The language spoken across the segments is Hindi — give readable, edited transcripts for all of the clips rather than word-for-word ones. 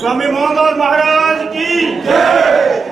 स्वामी मोहनदास महाराज की जय।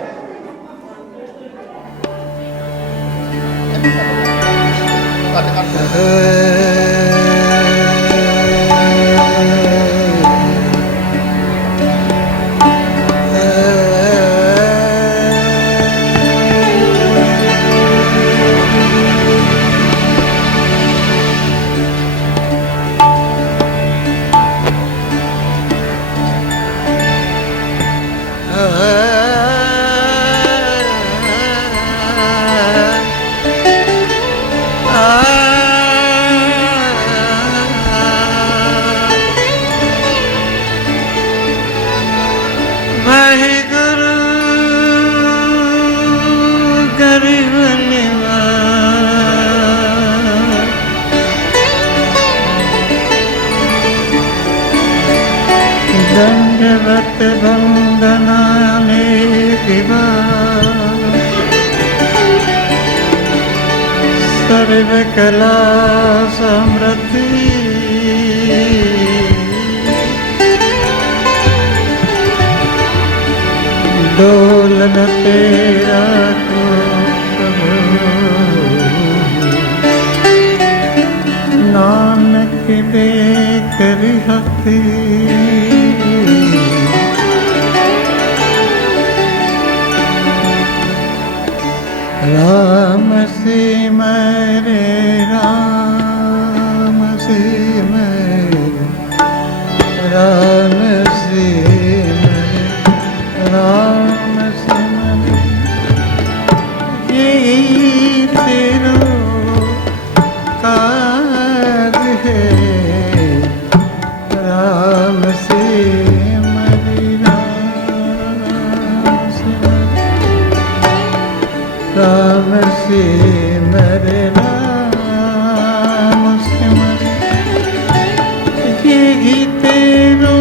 दंडवत वंदनाने दिवा सर्व कला समृद्धि डोलन तेरा को नानक बेकरी हती राम से मेरे राम से मेरे राम से मेरे राम से मेरे यही तेरा काज है राम से मेरे राम से मेरे राम से यही तेरो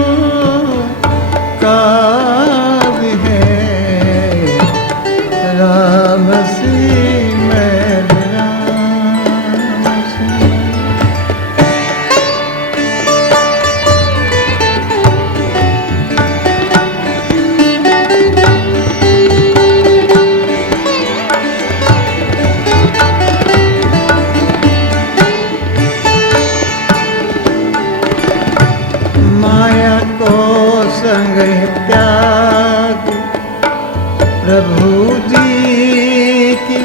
काज है राम से मेरे राम से माया को संग त्याग प्रभु जी की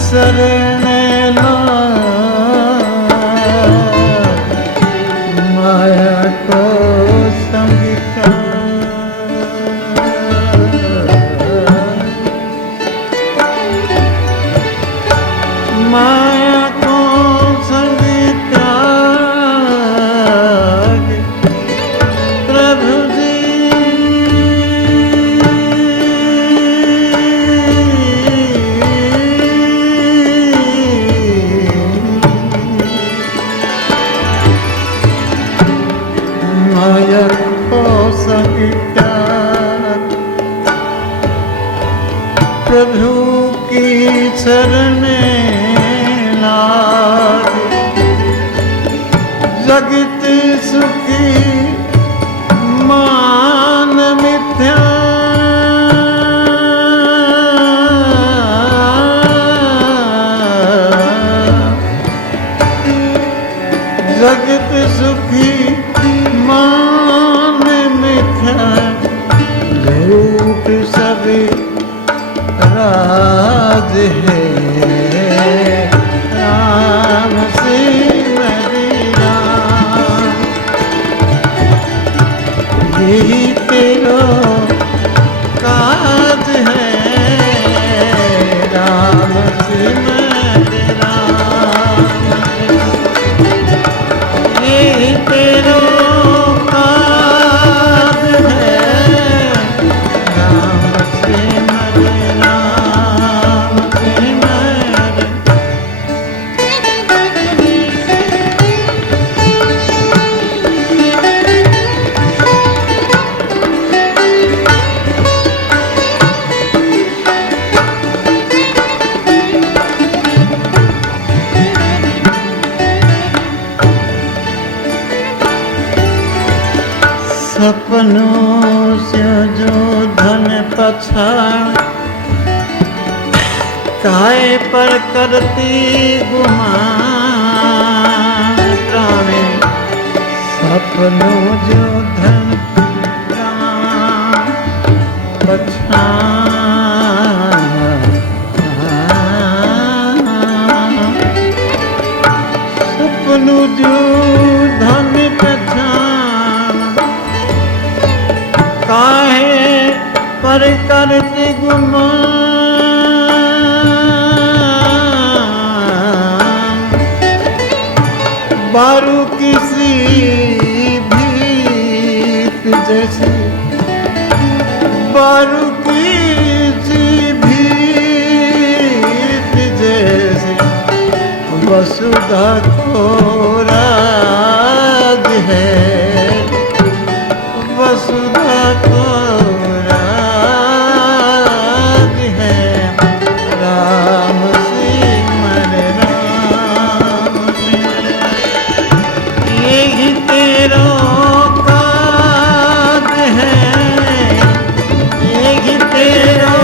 शरण लो माया को संग माया को संग त्याग प्रभु जी है राम सिमर राम। यही तेरो काज है राम सिमर राम। यही तेरो काज है राम सिमर राम सिमर। सपनों से जो धन पछाड़ काय पर करती गुमान प्राणे। सपनों जो धन पछाड़ सपनों जो धन पछाड़ काहे पर करती गुमान। बारू किसी भीत जैसी बारू किसी भीत जैसी वसुधा को राज है वसुधा को राज है राम सिमर राम सिमर। यही तेरो काज है यही तेरो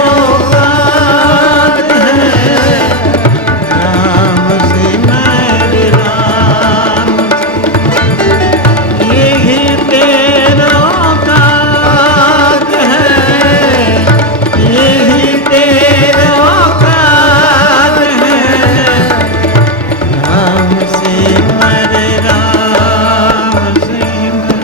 काज है राम सिमर राम। यही तेरो काज है यही तेरो काज है राम सिमर राम सिमर।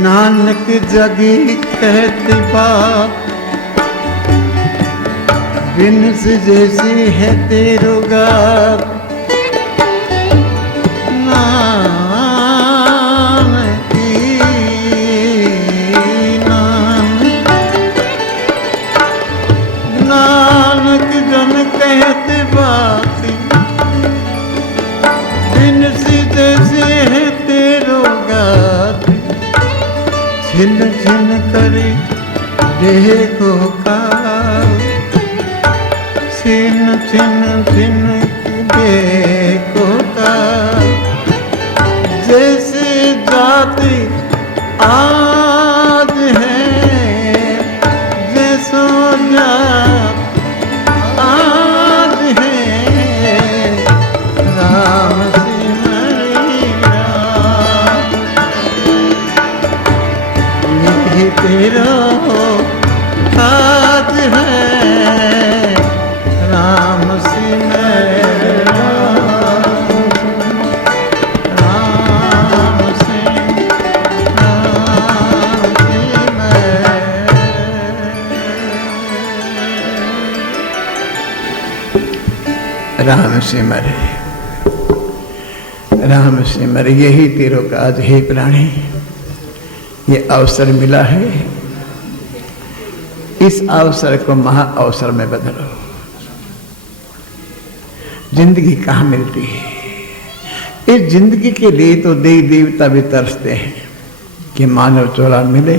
नानक जगी कहती बात बिन से जैसी है तेरो गात। नानक जन कहते बात बिन से जैसी है तेरो गात। छिन छिन करे देखो का छिन छिन छिन देखो का। जैसे जाति आज है जैसो जात आज है राम सिमर राम। यही तेरा काज है राम सिमर राम राम सिमर राम सिमर राम सिमर। यही तेरो काज है प्राणी। ये अवसर मिला है इस अवसर को महा अवसर में बदलो। जिंदगी कहाँ मिलती है। इस जिंदगी के लिए तो देवी देवता भी तरसते हैं कि मानव चोला मिले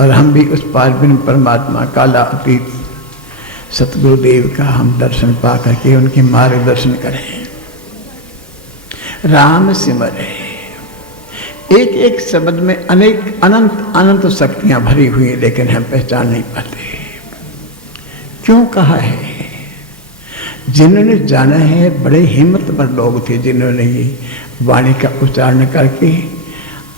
और हम भी उस पारब्रह्म परमात्मा काला अतीत सतगुरुदेव का हम दर्शन पा करके उनके मार्गदर्शन करें। राम सिमरे एक एक शब्द में अनेक अनंत अनंत शक्तियां भरी हुई हैं, लेकिन हम पहचान नहीं पाते। क्यों कहा है? जिन्होंने जाना है, बड़े हिम्मतवर लोग थे जिन्होंने ये वाणी का उच्चारण करके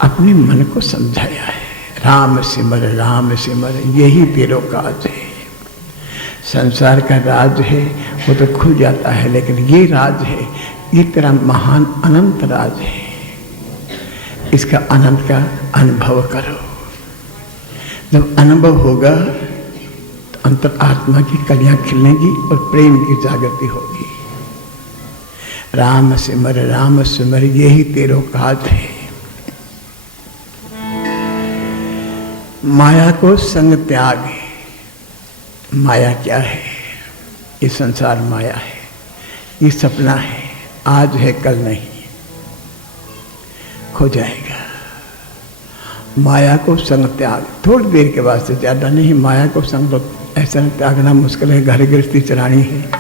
अपने मन को समझाया है। राम सिमर यही तेरो काज है। संसार का राज है वो तो खुल जाता है, लेकिन ये राज है, ये तेरा महान अनंत राज है। इसका अनंत का अनुभव करो। जब अनुभव होगा तो अंतर आत्मा की कलियां खिलेंगी और प्रेम की जागृति होगी। राम सिमर यही तेरो काज है। माया को संग त्याग। माया क्या है? ये संसार माया है, ये सपना है, आज है कल नहीं, खो जाएगा। माया को संग त्याग। थोड़ी देर के बाद से ज्यादा नहीं। माया को संग तो ऐसा त्यागना मुश्किल है, घर गृहस्थी चलानी है,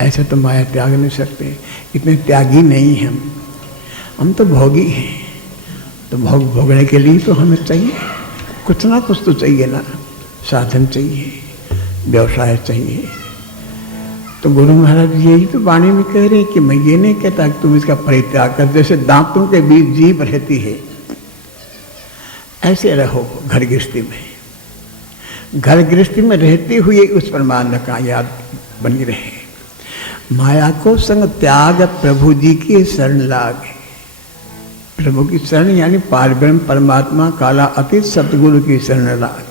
ऐसे तो माया त्याग नहीं सकते। इतने त्यागी नहीं हैं हम तो भोगी हैं। तो भोगने के लिए तो हमें चाहिए कुछ ना कुछ तो चाहिए ना। साधन चाहिए, व्यवसाय चाहिए। तो गुरु महाराज यही तो वाणी में कह रहे हैं कि मैं ये नहीं कहता कि तुम इसका परित्याग कर। जैसे दांतों के बीच जीभ रहती है, ऐसे रहो घर गृहस्थी में। घर गृहस्थी में रहते हुए उस परमानंद का याद बनी रहे। माया को संग त्याग, प्रभु जी की शरण लाग। प्रभु की शरण यानी पारब्रह्म परमात्मा काला अतीत सतगुरु की शरण लाग।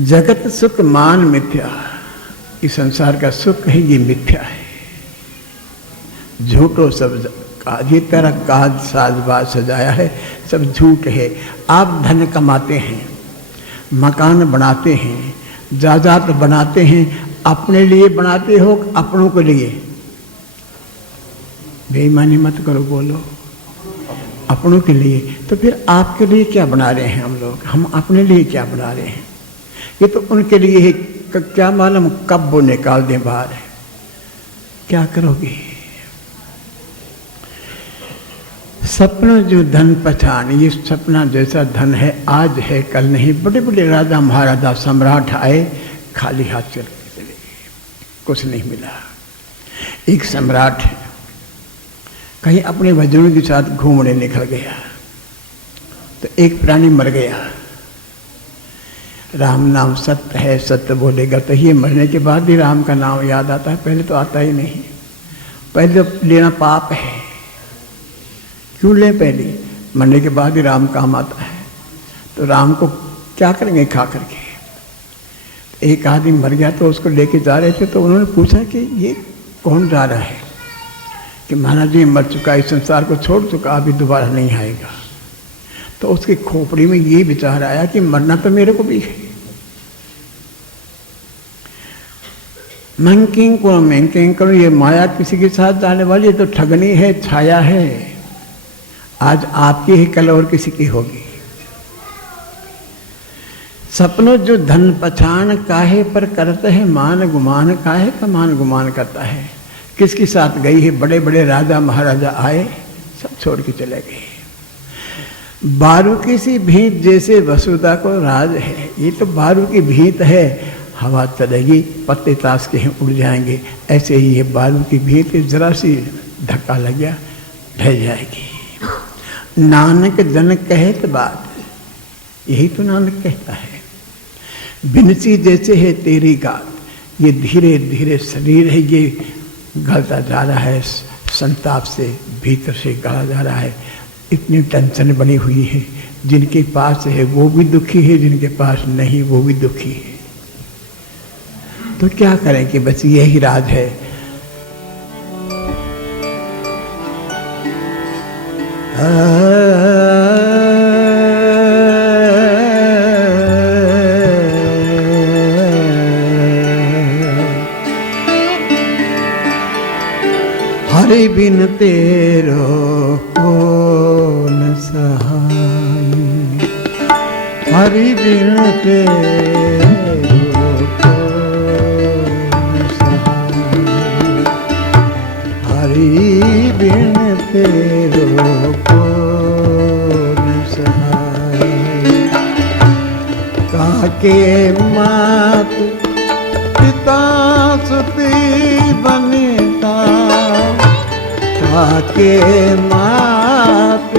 जगत सुख मान मिथ्या। इस संसार का सुख है ये मिथ्या है, झूठो सब काज। ये तेरा काज साजबाज सजाया है, सब झूठ है। आप धन कमाते हैं, मकान बनाते हैं, जायदाद बनाते हैं, अपने लिए बनाते हो अपनों के लिए? बेईमानी मत करो, बोलो अपनों के लिए। तो फिर आपके लिए क्या बना रहे हैं हम लोग? हम अपने लिए क्या बना रहे हैं? ये तो उनके लिए है। क्या मालूम कब वो निकाल दें बाहर। क्या करोगे? सपना जो धन पहचान, ये सपना जैसा धन है, आज है कल नहीं। बड़े बड़े राजा महाराजा सम्राट आए, खाली हाथ चल के चले गए, कुछ नहीं मिला। एक सम्राट कहीं अपने वजनों के साथ घूमने निकल गया तो एक प्राणी मर गया। राम नाम सत्य है, सत्य बोलेगा तो ये मरने के बाद ही राम का नाम याद आता है, पहले तो आता ही नहीं। पहले तो लेना पाप है। क्यों ले? पहले मरने के बाद ही राम काम आता है। तो राम को क्या करेंगे खा करके? एक आदमी मर गया तो उसको लेके जा रहे थे, तो उन्होंने पूछा कि ये कौन जा रहा है? कि महाराज जी मर चुका, इस संसार को छोड़ चुका, अभी दोबारा नहीं आएगा। तो उसकी खोपड़ी में ये विचार आया कि मरना तो मेरे को भी है। मंकिंग को मैंकिंग करो, ये माया किसी के साथ जाने वाली है तो ठगनी है, छाया है। आज आपकी ही कल और किसी की होगी। सपनों जो धन पछान, काहे पर करते हैं मान गुमान। काहे का मान गुमान करता है? किसके साथ गई है? बड़े बड़े राजा महाराजा आए, सब छोड़ के चले गए। बारू की सी भींत जैसे वसुधा को राज है। ये तो बारू की भींत है, हवा चलेगी, पत्ते ताश के हैं उड़ जाएंगे। ऐसे ही ये बारू की भींत जरा सी धक्का लग गया, ढह जाएगी। नानक जन कहत बात, यही तो नानक कहता है। बिनसी जैसे है तेरी गात। ये धीरे धीरे शरीर है, ये गलता जा रहा है, संताप से भीतर से गला जा रहा है। इतनी टेंशन बनी हुई है। जिनके पास है वो भी दुखी है, जिनके पास नहीं वो भी दुखी है। तो क्या करें कि बस यही राज है। हरि बिन तेरो कौन सहाय। हरि बिन तेरो कौन सहाय। हरि बिन मात पिता सुती बनता ताके मात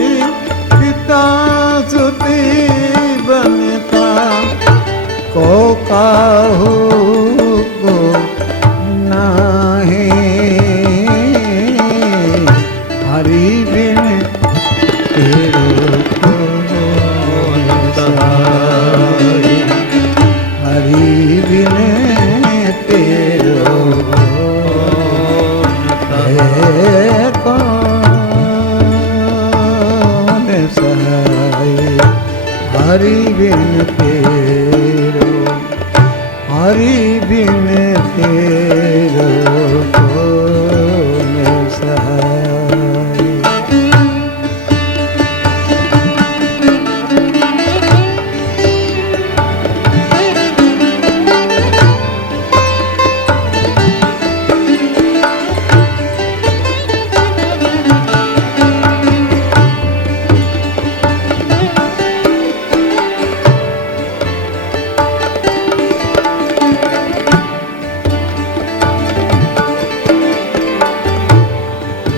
पिता सुती बनता को काहू को नाही हरि बिन तेरो हरि बिन तेरो कौन सहाय हरि बिन तेरो हरि बिन तेरो कौन सहाय।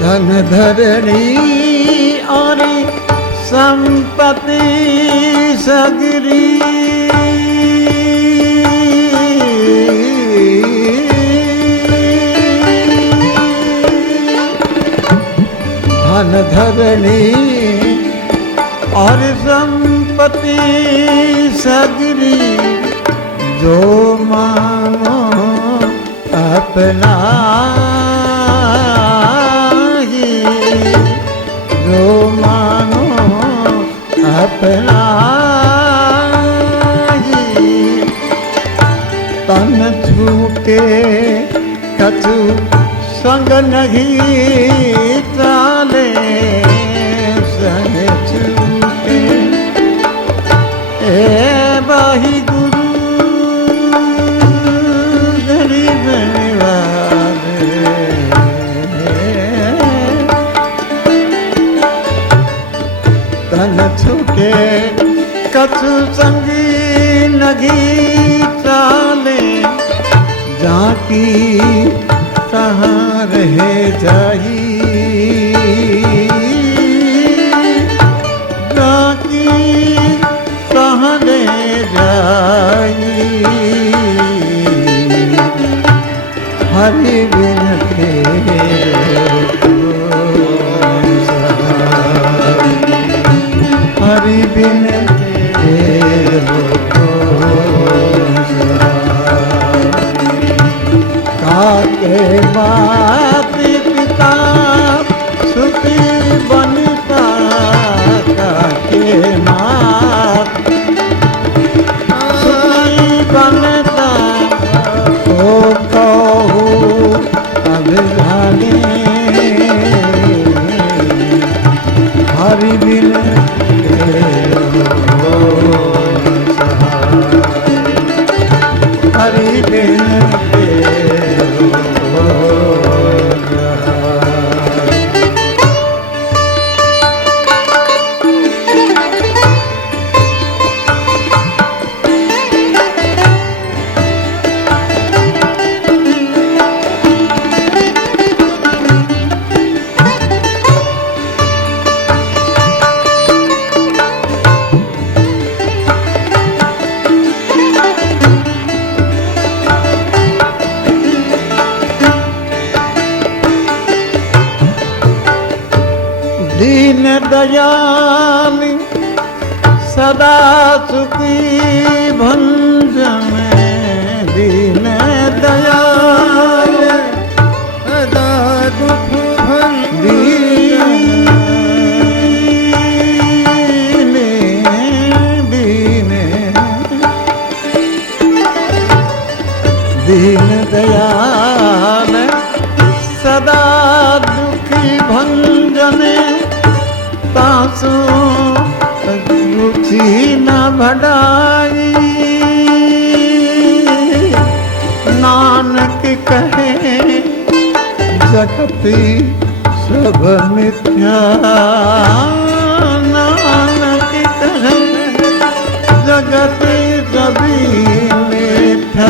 धन धरणी और संपत्ति सगरी धन धरणी और संपत्ति सगरी जो मानो अपना जो मानो अपना ही तन छूटे कछु संग नहीं चाले संग छूटे ए बाही गुरु गरीब तन छूटे कछु संगी नगी चाले जाकी कहाँ रह जाई जाकी कहाँ रह जाई हरि बिन तेरो हरि बिन तेरो काके मात पिता सुती बनता काके मात सुती बनता ओ कहू अभिधानी हरि बिन हरि बिन दीन दयाल सदा सुखी भंजन दीन दयाल सदा दुख दीन दीन दीन दयाल सदा दुखी भंजन तासु रुचि न बढ़ाई नानक कहे जगत सब मिथ्या नानक कहे जगत सभी मिथ्या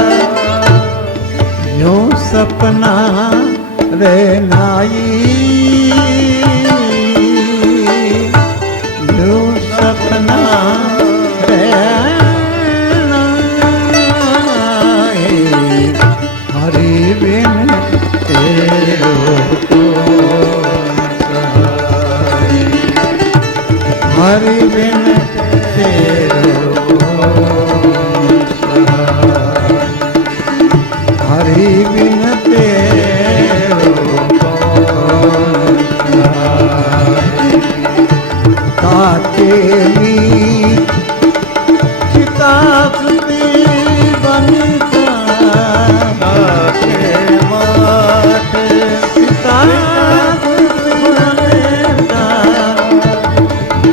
सपना रे नाई, जो सपना रे नाई, हरि बिन तेरो हरि बिन तेरो हरि बिन तेरो काके चिता सुती बनिता, काके माते पिता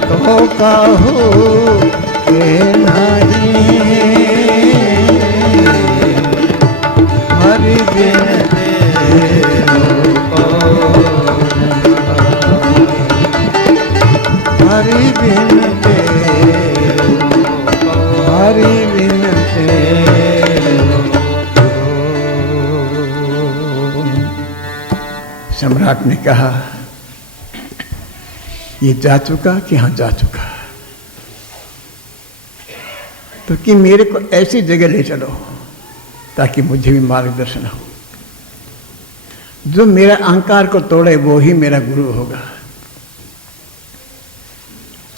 तो कहो के नहीं, हरि बिन तेरो हरि बिन तेरो हरि बिन तेरो। सम्राट ने कहा ये जा चुका कि हाँ जा चुका, तो कि मेरे को ऐसी जगह ले चलो ताकि मुझे भी मार्गदर्शन हो। जो मेरा अहंकार को तोड़े वो ही मेरा गुरु होगा।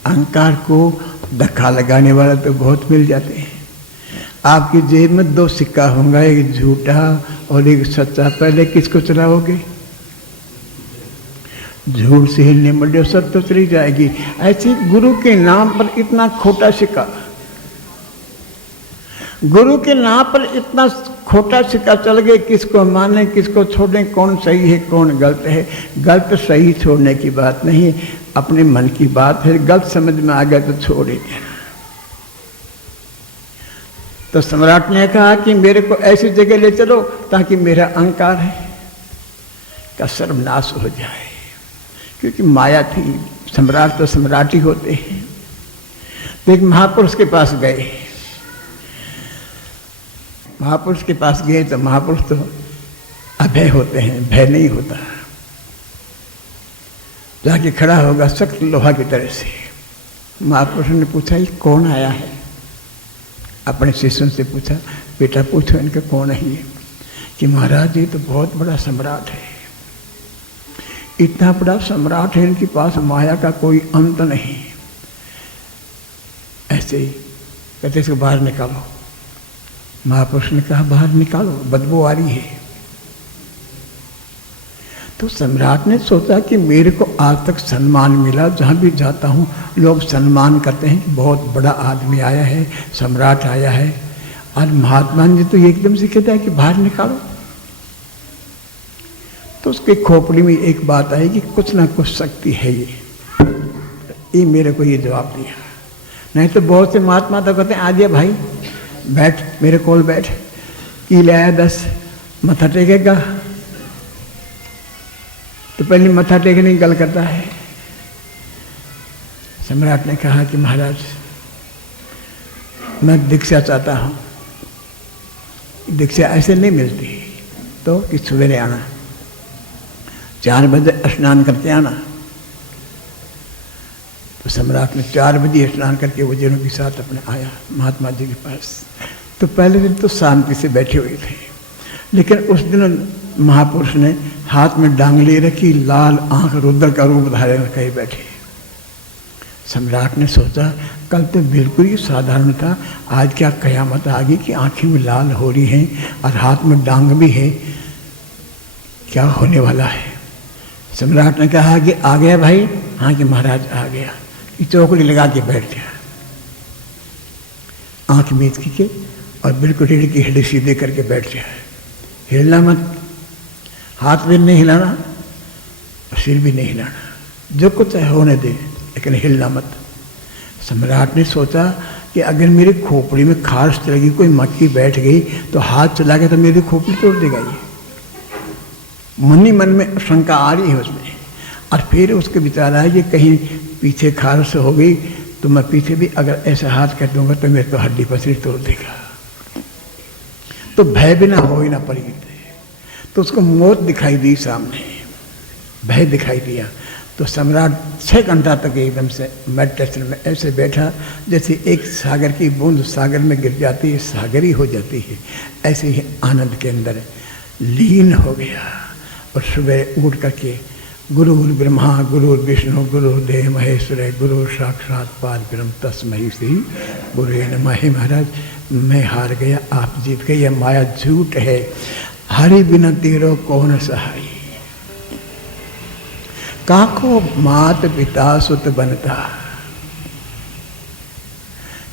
अहंकार को धक्का लगाने वाला तो बहुत मिल जाते हैं। आपकी जेब में 2 सिक्का होगा, एक झूठा और एक सच्चा। पहले किसको चलाओगे? झूठ से हिलने मड्डे सब तो चली जाएगी। ऐसे गुरु के नाम पर इतना खोटा सिक्का, गुरु के नाम पर इतना खोटा सिक्का चल गए, किसको माने किसको छोड़ें, कौन सही है कौन गलत है। गलत सही छोड़ने की बात नहीं, अपने मन की बात है। गलत समझ में आ गया तो छोड़े। तो सम्राट ने कहा कि मेरे को ऐसी जगह ले चलो ताकि मेरा अहंकार है का सर्वनाश हो जाए, क्योंकि माया थी। सम्राट तो सम्राट ही होते हैं। तो एक महापुरुष के पास गए। महापुरुष के पास गए तो महापुरुष तो अभय होते हैं, भय नहीं होता। जाके खड़ा होगा सख्त लोहा की तरह से। महापुरुष ने पूछा ये कौन आया है? अपने शिष्यों से पूछा, बेटा पूछो इनका कौन है ये? कि महाराज ये तो बहुत बड़ा सम्राट है, इतना बड़ा सम्राट है, इनके पास माया का कोई अंत नहीं। ऐसे ही कहते इसको बाहर निकालो। महापुरुष ने कहा बाहर निकालो, बदबू आ रही है। तो सम्राट ने सोचा कि मेरे को आज तक सम्मान मिला, जहाँ भी जाता हूँ लोग सम्मान करते हैं कि बहुत बड़ा आदमी आया है, सम्राट आया है। और महात्मा जी तो एकदम से कहता है कि बाहर निकालो। तो उसके खोपड़ी में एक बात आई कि कुछ ना कुछ शक्ति है ये मेरे को ये जवाब दिया। नहीं तो बहुत से महात्मा तो कहते हैं आ जा भाई बैठ, मेरे कोल बैठ, की लाया 10 मथा टेकेगा। तो पहले मथा टेकने की गल करता है। सम्राट ने कहा कि महाराज मैं दीक्षा चाहता हूँ। दीक्षा ऐसे नहीं मिलती, तो कि सवेरे आना, 4 बजे स्नान करके आना। तो सम्राट ने 4 बजे स्नान करके वजीरों के साथ अपने आया महात्मा जी के पास। तो पहले दिन तो शांति से बैठे हुए थे, लेकिन उस दिन महापुरुष ने हाथ में डांग ले रखी, लाल आंख रुद्र का रूप धारण कहीं बैठे। सम्राट ने सोचा कल तो बिल्कुल ही साधारण था, आज क्या कयामत आ गई कि आंखें में लाल हो रही हैं और हाथ में डांग भी है, क्या होने वाला है। सम्राट ने कहा कि आ गया भाई? हाँ कि महाराज आ गया। कि चौकड़ी लगा के बैठ गया, आंख मीच के और बिल्कुल रीढ़ की हड्डी सीधे करके बैठ गया। हिलना मत, हाथ भी नहीं हिलाना, सिर भी नहीं हिलाना, जो कुछ है होने दे, लेकिन हिलना मत। सम्राट ने सोचा कि अगर मेरी खोपड़ी में खारिश चलेगी, कोई मक्खी बैठ गई तो हाथ चला गया तो मेरी खोपड़ी तोड़ देगा ये। मन ही मन में शंका आ रही है उसमें। और फिर उसके विचार आया कि कहीं पीछे खारिश हो गई तो मैं पीछे भी अगर ऐसा हाथ कर दूंगा तो मेरे को हड्डी पसली तोड़ देगा। तो भय भी ना हो ही ना पड़ी। तो उसको मौत दिखाई दी सामने, भय दिखाई दिया। तो सम्राट 6 घंटा तक एकदम से मेडिटेशन में ऐसे बैठा जैसे एक सागर की बूंद सागर में गिर जाती है, सागरी हो जाती है, ऐसे ही आनंद के अंदर लीन हो गया। और सुबह उठ करके गुरु ब्रह्मा गुरु विष्णु गुरुदेव महेश्वर गुरु साक्षात पार ब्रह्म तस्मै श्री गुरुवे नमः। महाराज मैं हार गया, आप जीत गए, यह माया झूठ है। हरि बिना तेरो कौन सहाय, काको मात पिता सुत बनता।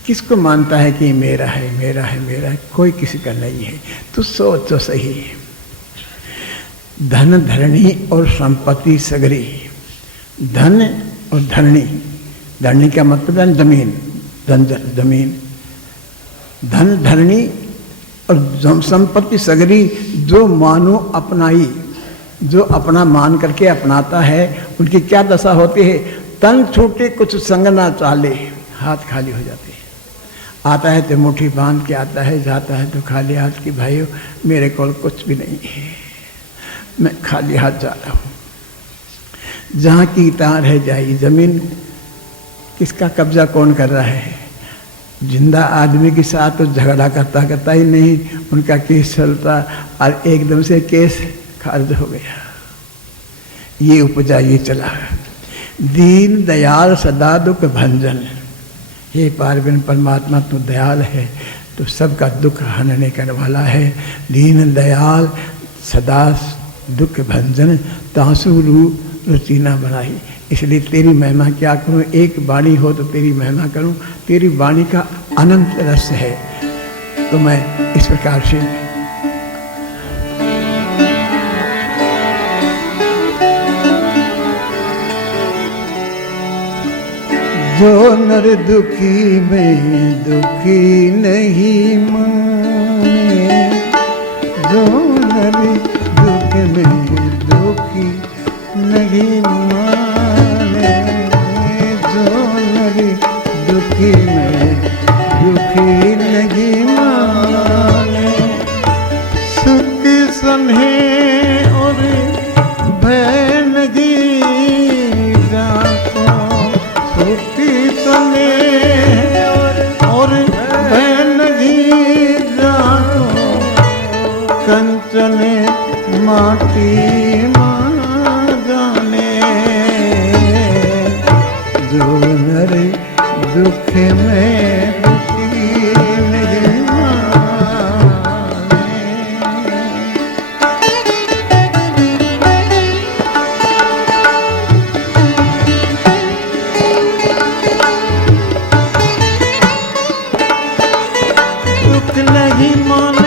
किसको मानता है कि मेरा है मेरा है मेरा है, कोई किसी का नहीं है। तो सोच तो सही, धन धरणी और संपत्ति सगरी। धन और धरणी, धरणी का मतलब है जमीन, जमीन, धन धरणी और संपत्ति सगरी। जो मानो अपनाई, जो अपना मान करके अपनाता है उनकी क्या दशा होती है? तन छूटे कुछ संग ना चाले, हाथ खाली हो जाते हैं। आता है तो मुट्ठी बांध के आता है, जाता है तो खाली हाथ की। भाइयों मेरे को कुछ भी नहीं है, मैं खाली हाथ जा रहा हूँ। जहाँ की तार है जाई, जमीन किसका कब्जा कौन कर रहा है? जिंदा आदमी के साथ तो झगड़ा करता ही नहीं, उनका केस चलता और एकदम से केस खारिज हो गया। ये उपजा ये चला। दीन दयाल सदा दुख भंजन। हे पार्वन परमात्मा तू दयाल है, तो सबका दुख हनने करने वाला है। दीन दयाल सदा दुख भंजन, तासु रुचि न बनाई। इसलिए तेरी महिमा क्या करूं? एक वाणी हो तो तेरी महिमा करूं। तेरी वाणी का अनंत रस है। तो मैं इस प्रकार से जो नर दुखी में दुखी नहीं माने, जो नर दुख में दुखी नहीं माने, जो नर दुखी में दुखी नहीं माने। सुख सन्हे और भय नहीं जाको, सुख सन्हे और भय नहीं जाको। कंचन माटी जाने, जो नर दुख में दुखी नहीं माने। दुख नहीं माने,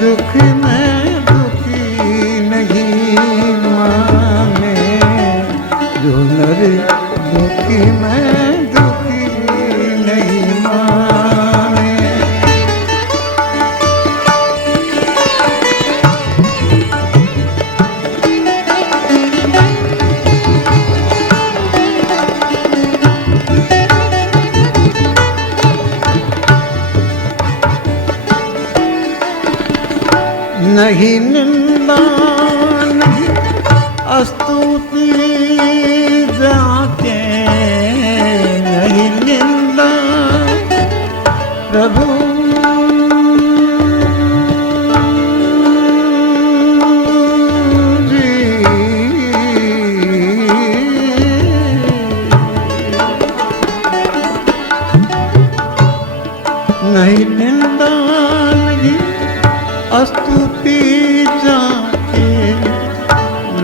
दुख में दुखी नहीं माने, जो नर दुखी में दुखी नहीं माने। नहीं निंदा नहीं स्तुति जाके, नहीं निंदा प्रभु जी। नहीं निंदा नहीं स्तुति जाके,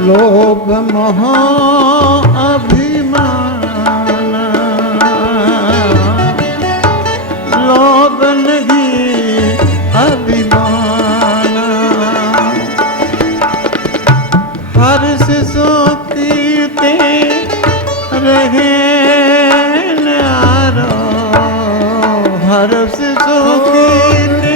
लोभ मोह अभिमान। लोभ नहीं अभिमान, हर्ष सोतीते रहे नारो, हर्ष सोतीते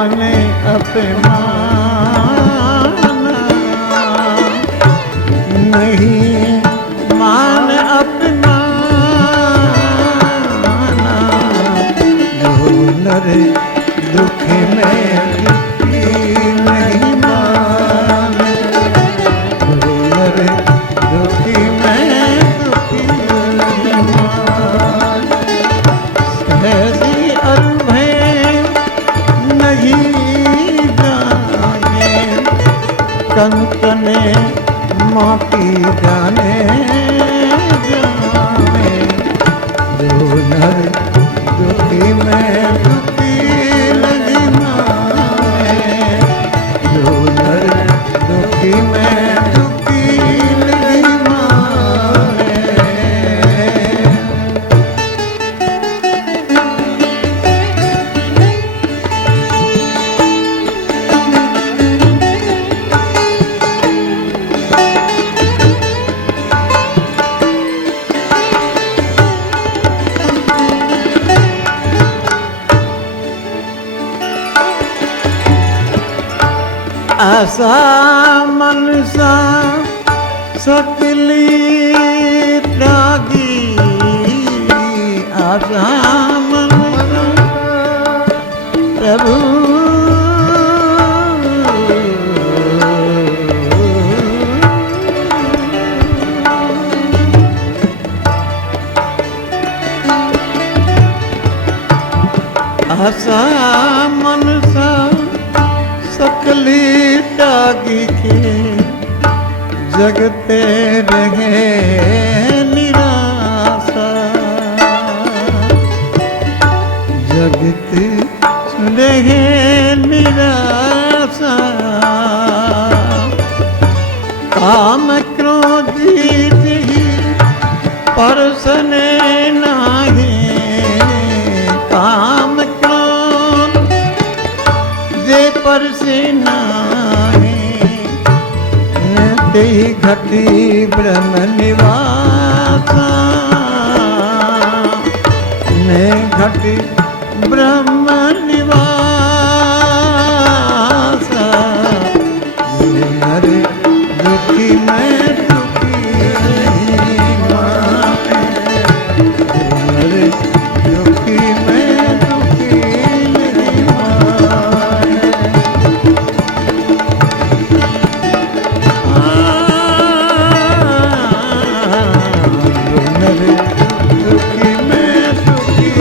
माने अपमाना, नहीं माने अपमाना। जो नर दुख में दुखी नहीं माने, जो नर दुखी में दुखी नहीं माने। सहसी अनुभय नहीं जाने, कंकने मापी जाने जाने। जो नर दुखी में दुखी नहीं माने, जो नर दुखी में दुखी नहीं माने। आशा मनसा सकली त्यागी, आशा मनसा प्रभु आशा मनसा सकली त्यागी के, जगते रहे निराशा। जगते रहे निराशा, काम क्रोधित ही परसने नाही। काम क्रोध जे परसे नाही, ते घटी ब्रह्म निवासा। ने घटी ब्रह्म निवासा। नर दुखी में दुखी नहीं माने, नर दुखी में दुखी नहीं माने। नर दुखी में दुखी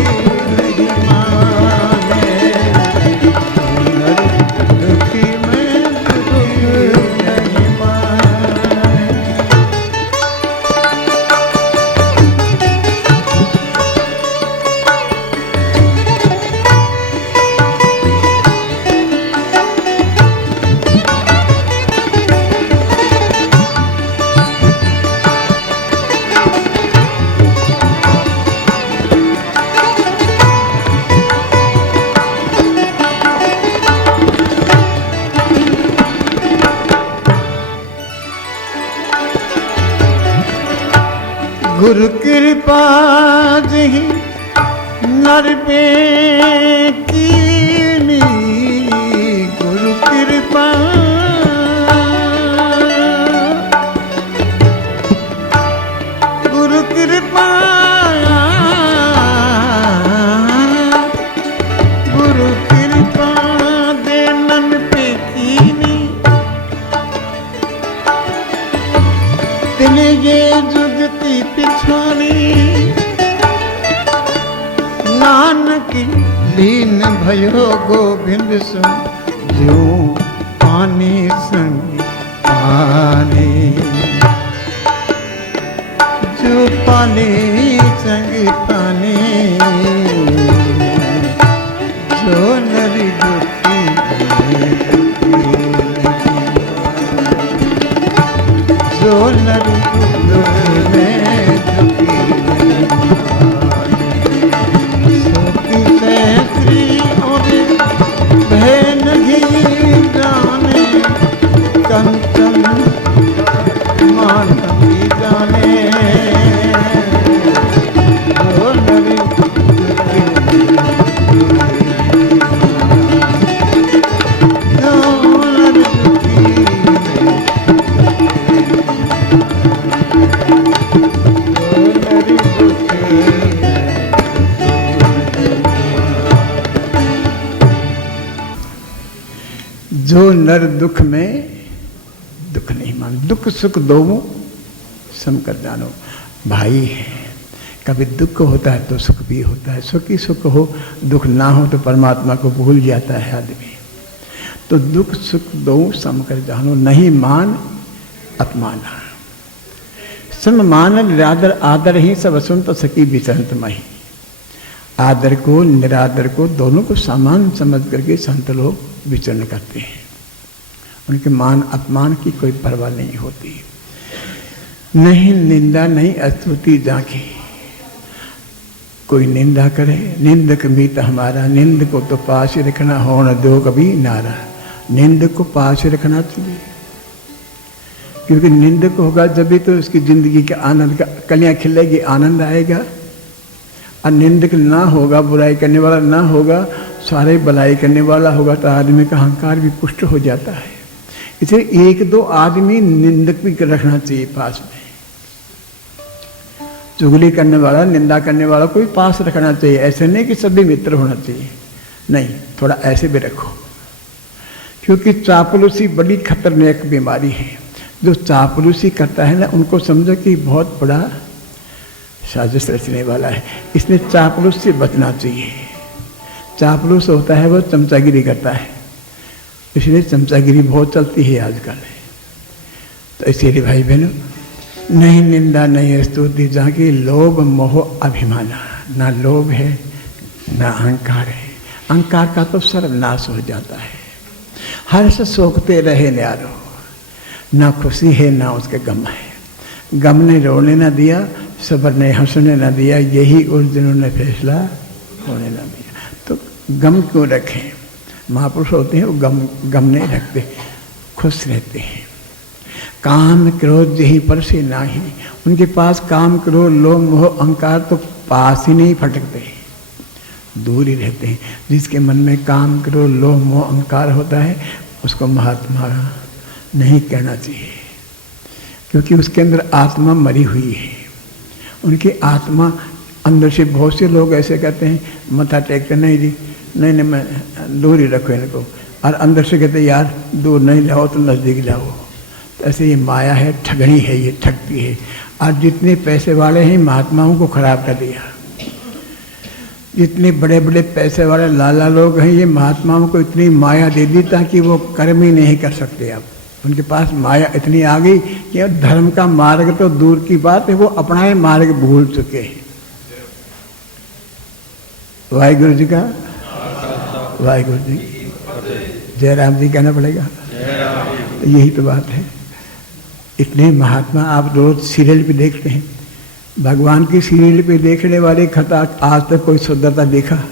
नहीं माने, नर दुखी में दुखी नहीं माने। गुरु कृपा जही नर पे कीनी, गुरु कृपा गुरु कृपा गुरु कृपा दे नन पे कीनी। तिने ये जुगती पिछानी, नानक लीन भयो गोविंद सु, जो पानी संग पानी, जो पानी संग पानी। जो नरी दुखी में दुखी, जो नरी दुखी में दुखी सोती सहस्री और भय नहीं जाने, कंचन मान जाने। जो जो नर दुख में दुख नहीं मान, दुख सुख दोनों सम कर जानो। भाई है, कभी दुख होता है तो सुख भी होता है, सुखी सुख हो दुख ना हो तो परमात्मा को भूल जाता है आदमी। तो दुख सुख दो सम कर जानो, नहीं मान अपमाना। सम मान निरादर आदर ही सब असुंत सकी विसंत मही। आदर को निरादर को दोनों को समान समझ करके संत लोग विचरण करते हैं। उनके मान अपमान की कोई परवाह नहीं होती। नहीं निंदा नहीं स्तुति जाके, कोई निंदा करे निंदक मीत हमारा, निंद को तो पास ही रखना, हो न दो कभी नारा। निंद को पास ही रखना चाहिए, क्योंकि निंदक होगा जब भी तो उसकी जिंदगी के आनंद का कलियां खिलेगी, आनंद आएगा। और निंदक ना होगा, बुराई करने वाला ना होगा, सारे भलाई करने वाला होगा तो आदमी का अहंकार भी पुष्ट हो जाता है। इसलिए एक दो आदमी निंदक भी रखना चाहिए पास में। चुगली करने वाला, निंदा करने वाला कोई पास रखना चाहिए। ऐसे नहीं कि सभी मित्र होना चाहिए, नहीं, थोड़ा ऐसे भी रखो। क्योंकि चापलूसी बड़ी खतरनाक बीमारी है। जो चापलूसी करता है ना, उनको समझो कि बहुत बड़ा साजिश रचने वाला है। इसलिए चापलूस से बचना चाहिए। चापलूस होता है वो चमचागिरी करता है, इसलिए चमचागिरी बहुत चलती है आजकल। तो इसीलिए भाई बहनों, नहीं निंदा नहीं स्तुति जाके, लोभ मोह अभिमाना। ना लोभ है ना अहंकार है। अहंकार का तो सर्वनाश हो जाता है। हर्ष सोखते रहे न्यारो, ना खुशी है ना उसके गम है। गम ने रोने ना दिया, सब्र ने हंसने ना दिया, यही उस दिनों ने फैसला होने ना दिया। तो गम क्यों रखें? महापुरुष होते हैं वो गम नहीं रखते, खुश रहते हैं। काम क्रोध यही पर से ना ही, उनके पास काम क्रोध लोभ मोह अहंकार तो पास ही नहीं फटकते, दूर ही रहते हैं। जिसके मन में काम क्रोध लोभ मोह अहंकार होता है उसको महात्मा नहीं कहना चाहिए, क्योंकि उसके अंदर आत्मा मरी हुई है। उनकी आत्मा अंदर से, बहुत से लोग ऐसे कहते हैं, मथा टेकते नहीं जी, नहीं मैं दूर ही रखो इनको, और अंदर से कहते यार दूर नहीं जाओ तो नज़दीक जाओ। तो ऐसे ये माया है, ठगनी है, ये ठगती है। आज जितने पैसे वाले हैं महात्माओं को खराब कर दिया। जितने बड़े बड़े पैसे वाले लाला लोग हैं, ये महात्माओं को इतनी माया दे दी ताकि वो कर्म ही नहीं कर सकते। अब उनके पास माया इतनी आ गई कि अब धर्म का मार्ग तो दूर की बात है, वो अपना ही मार्ग भूल चुके हैं। वाहिगुरु जी का, वाहिगुरु जी, जय राम जी कहना पड़ेगा। तो यही तो बात है। इतने महात्मा आप रोज सीरियल पे देखते हैं, भगवान की सीरियल पे देखने वाले खता आज तक कोई शुद्धता देखा?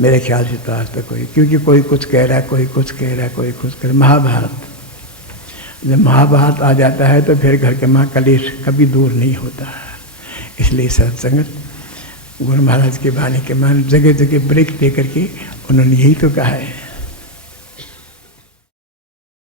मेरे ख्याल से तो आज तक कोई, क्योंकि कोई कुछ कह रहा है, कोई कुछ कह रहा है, कोई कुछ कह रहा है। महाभारत, जब महाभारत आ जाता है तो फिर घर के माँ कलेश कभी दूर नहीं होता। इसलिए सत्संगत गुरु महाराज के बाणी के मान जगह जगह ब्रेक दे करके उन्होंने यही तो कहा है